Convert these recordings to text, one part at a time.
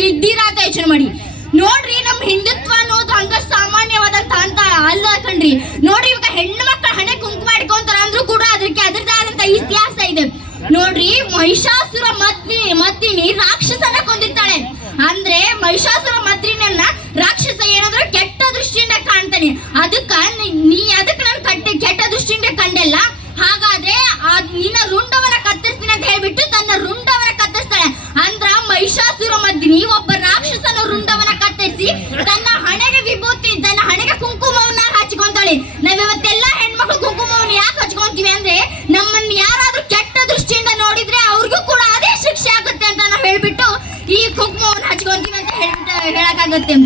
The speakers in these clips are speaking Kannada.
ಇದ್ದೀರಾ ಅಂತ ಯೋಚನೆ ಮಾಡಿ. ನೋಡ್ರಿ ನಮ್ ಹಿಂದುತ್ವ ಅನ್ನೋದು ಹಂಗ ಸಾಮಾನ್ಯವಾದಂತ ಅಂತ ಅಲ್ಲ ಕಣ್ರಿ. ನೋಡ್ರಿ ಇವಾಗ ಹೆಣ್ಣು ಮಕ್ಕಳ ಹಣೆ ಕುಂಕುಮ ಇಟ್ಕೊಂತಾರ ಅಂದ್ರೂ ಕೂಡ ಅದಕ್ಕೆ ಅದರದಾದಂತ ಇತಿಹಾಸ ಇದೆ. ನೋಡ್ರಿ ಮಹಿಷಾಸುರ ಮದ್ನಿ ಮದ್ದಿನಿ ರಾಕ್ಷಸನ ಕೊಂದಿರ್ತಾಳೆ. ಅಂದ್ರೆ ಮಹಿಷಾಸುರ ಮದ್ರಿನನ್ನ ರಾಕ್ಷಸ ಏನಾದ್ರೂ ಕೆಟ್ಟ ದೃಷ್ಟಿಯಿಂದ ಕಾಣ್ತಾನೆ. ಅದಕ್ಕೆ ನಾನು ಕಟ್ಟ ಕೆಟ್ಟ ದೃಷ್ಟಿಯಿಂದ ಕಂಡೆಲ್ಲ ಹಾಗಾದ್ರೆ ಆ ನಿನ್ನ ರುಂಡವನ ಕತ್ತರಿಸ್ತೀನಿ ಅಂತ ಹೇಳ್ಬಿಟ್ಟು ತನ್ನ ರುಂಡವನ ಕತ್ತರಿಸ್ತಾಳೆ ಅಂದ್ರ ಮದ್ದಿನಿ ಒಬ್ಬ ರಾಕ್ಷಸನ ರುಂಡವನ ಕತ್ತರಿಸಿ ತನ್ನ ಹಣೆಗೆ ವಿಭೂತಿ, ತನ್ನ ಹಣೆಗೆ ಕುಂಕುಮವನ್ನ ಹಚ್ಕೊಂತಾಳೆ. ನಾವಿವತ್ತೆಲ್ಲ ಹೆಣ್ಮಕ್ಳು ಕುಂಕುಮವನ್ನ ಯಾಕೆ ಹಚ್ಕೊಂತೀವಿ ಅಂದ್ರೆ, ನಮ್ಮನ್ನ ಯಾರಾದ್ರೂ ಕೆಟ್ಟ ದೃಷ್ಟಿಯಿಂದ ನೋಡಿದ್ರೆ ಅವ್ರಿಗೂ ಕೂಡ ಅದೇ ಶಿಕ್ಷೆ ಆಗುತ್ತೆ ಅಂತ ನಾವು ಹೇಳ್ಬಿಟ್ಟು ಈ ಕುಂಕುಮವನ್ನ ಹಚ್ಕೊಂತೀವಿ ಅಂತ ಹೇಳ್ಬಿಟ್ಟು ಹೇಳಕ್ಕಾಗತ್ತೆ.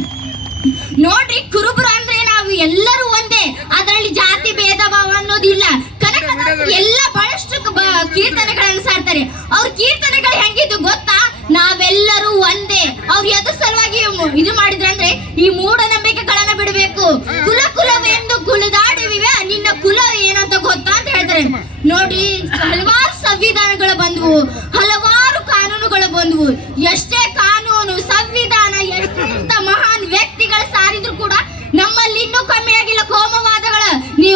ನೋಡ್ರಿ, ಕುರುಬರು ಅಂದ್ರೆ ನಾವು ಎಲ್ಲರೂ ಒಂದೇ. ಅದರಲ್ಲಿ ಜಾತಿ ಭೇದ ಭಾವ ಅನ್ನೋದಿಲ್ಲ. ಎಲ್ಲ ಬಹಳಷ್ಟು ಕೀರ್ತನೆಗಳನ್ನು ಸಾರ್ತಾರೆ. ಅವ್ರ ಕೀರ್ತನೆಗಳು ಹೆಂಗಿದ್ದು ಗೊತ್ತಾ? ನಾವೆಲ್ಲರೂ ಒಂದೇ.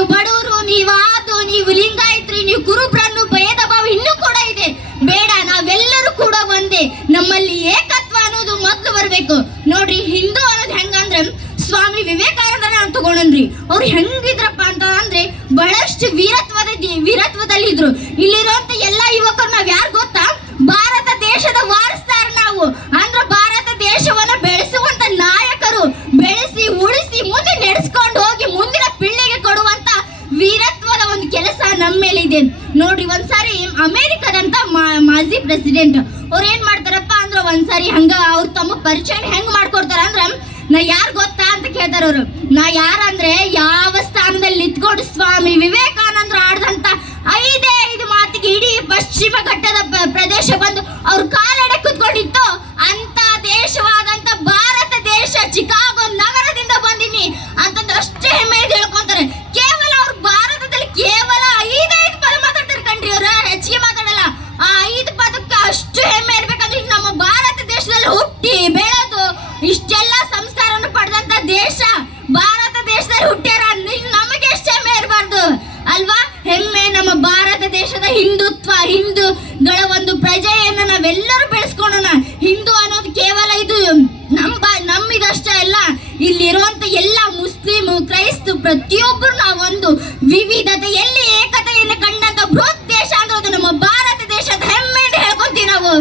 ನೀವು ಬಡವರು, ನೀವು ಆದು, ನೀವು ಲಿಂಗಾಯತ್ರಿ, ನೀವು ಕುರುಬ್ರನ್ನು ಭೇದ ಭಾವ ಇನ್ನೂ ಕೂಡ ಇದೆ. ಬೇಡ, ನಾವೆಲ್ಲರೂ ಕೂಡ ಒಂದೇ. ನಮ್ಮಲ್ಲಿ ಏಕತ್ವ ಅನ್ನೋದು ಮೊದಲು ಬರಬೇಕು. ನೋಡ್ರಿ, ಹಿಂದೂ ಅನ್ನೋದು ಹೆಂಗಂದ್ರೆ ಸ್ವಾಮಿ ವಿವೇಕಾನಂದನ ಅಂತ ತಗೊಂಡ್ರಿ ಅವ್ರು ಹೆಂಗಿದ್ರಪ್ಪ ಅಂತ ಅಂದ್ರೆ ಬಹಳಷ್ಟು ವೀರತ್ವದ ವೀರತ್ವದಲ್ಲಿ ಇದ್ರು ಇಲ್ಲಿರುವಂತ ಎಲ್ಲಾ ಯುವಕರು ನಾವ್ ಯಾರು ಗೊತ್ತಾ ಭಾರತ ದೇಶದ ವಾರಸ್ದಾರ ನಾವು ಅಂದ್ರ ಭಾರತ ದೇಶವನ್ನ ಬೆಳೆಸುವಂತ ನಾಯಕರು ಬೆಳೆಸಿ ಉಳಿಸಿ ಮುಂದೆ ನಡೆಸ್ಕೊಂಡು ಹೋಗಿ ಮುಂದಿನ ಪೀಳಿಗೆ ಕೊಡುವಂತ ವೀರತ್ವದ ಒಂದು ಕೆಲಸ ನಮ್ಮ ಮೇಲೆ ಇದೆ ನೋಡ್ರಿ, ಒಂದ್ಸಾರಿ ಅಮೆರಿಕದಂತ ಮಾಜಿ ಪ್ರೆಸಿಡೆಂಟ್ ಅವ್ರು ಏನ್ ಮಾಡ್ತಾರಪ್ಪ ಅಂದ್ರೆ ಒಂದ್ಸಾರಿ ಹಂಗ ಅವ್ರು ತಮ್ಮ ಪರಿಚಯ ಹೆಂಗ್ ಮಾಡ್ಕೊಡ್ತಾರ ಅಂದ್ರ, ನಾ ಯಾರು ಗೊತ್ತಾ ಅಂತ ಕೇಳ್ತಾರ ಅವ್ರು. ನಾ ಯಾರಂದ್ರೆ ಯಾವ ಸ್ಥಾನದಲ್ಲಿ ನಿಂತ್ಕೊಂಡು ಸ್ವಾಮಿ ವಿವೇಕಾನಂದ್ರ ಆಡ್ದಂತ ಐದೇ ಐದು ಮಾತಿಗೆ ಇಡೀ ಪಶ್ಚಿಮ ವಿವಿಧತೆಯಲ್ಲಿ ಏಕತೆಯನ್ನು ಕಂಡಂತ ಬೃಹತ್ ದೇಶ ಅಂದ್ರೆ ಅದು ನಮ್ಮ ಭಾರತ ದೇಶದ ಹೆಮ್ಮೆ ಅಂತ ಹೇಳ್ಕೊಂತೀವಿ ನಾವು.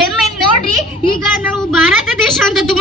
ಹೆಮ್ಮೆ ನೋಡ್ರಿ, ಈಗ ನಾವು ಭಾರತ ದೇಶ ಅಂತ